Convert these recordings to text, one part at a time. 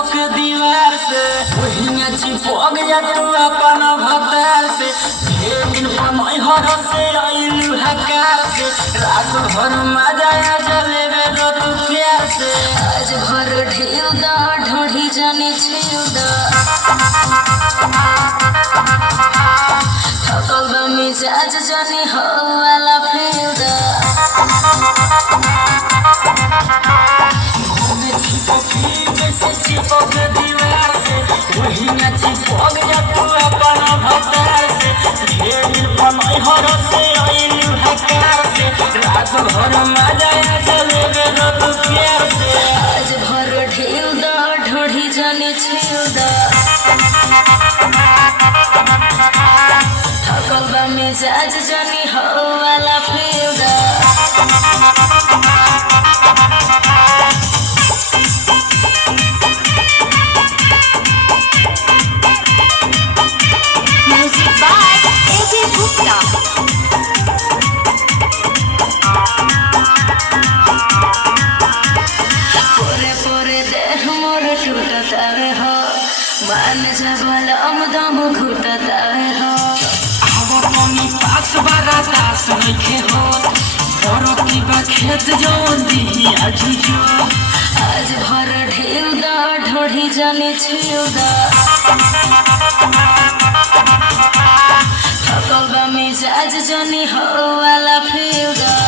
चिपक दीवार से वही चिपक जा तू अपन भतार से ढेर दिन पनई हर से आइलू हकार से रात भर मजा आ जलेबे दो तू प्यार से आज भर ढेउ दा ढोढ़ी जाने छेउ दा थकल बा मिजाज जाने हो वाला फेउ दा चिपक दीवार से वही चिपक जा तू अपन भतार से ढेर दिन पनई हर से आइलू हकार से रात भर मजा आ जलेबे दो तू प्यार से आज भर ढेउ दा ढोढ़ी जाने छेउ दा थकल बा मिजाज जाने हो वाला फेउ दा मान जबल दम घुटतावे हो हवा पानी पास बारा दास नइखे हो बरो की बा खेत जवन दी आजुजो आज भर ढेउ दा ढोढ़ी जाने छेउ दा थकल बा मिजाज जाने हो वाला फेउ दा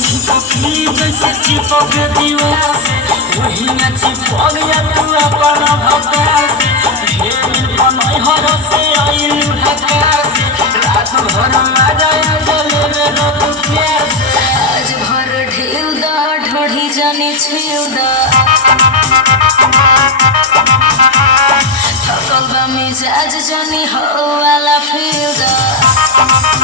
जैसे चिपक दीवार से वही चिपक जा तू अपन भतार से ढेर दिन पनई हर से आइलू हकार से रात भर मजा आ जलेबे दो तू प्यार से आज भर ढेउ दा ढोढ़ी जाने छेउ दा थकल बा मिजाज जाने हो वाला फेउ दा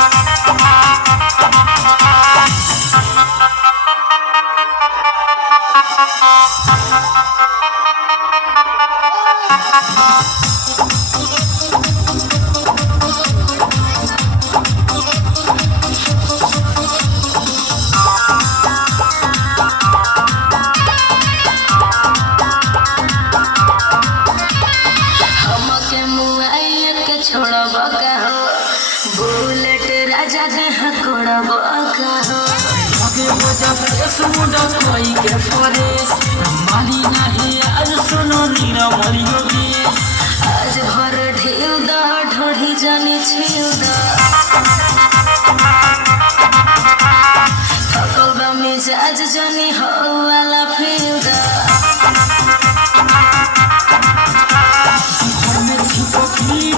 हमके मुआइया के छोड़ब का हो बुलेट राजा देह कोड़ब का हो आगे बजा फ्रेश मुंडा कोई के फरेश माली नहीं आज सुनो नीरा मरियो गेस आज भर ढेउ दा ढोढ़ी जाने छेउ दा थकल बा मिजाज जाने हो वाला फेउ दा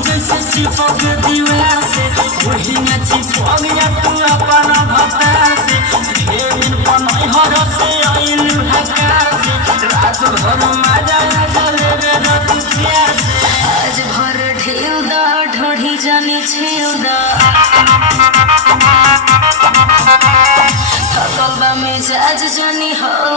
जैसे चिपक दीवार से वही चिपक जा तू अपन भतार से ढेर दिन पनई हर से आइलू हकार से रात भर मजा आ जलेबे दो तू प्यार से आज भर ढेउ दा ढोढ़ी जाने छेउ दा थकल बा मिजाज जाने हो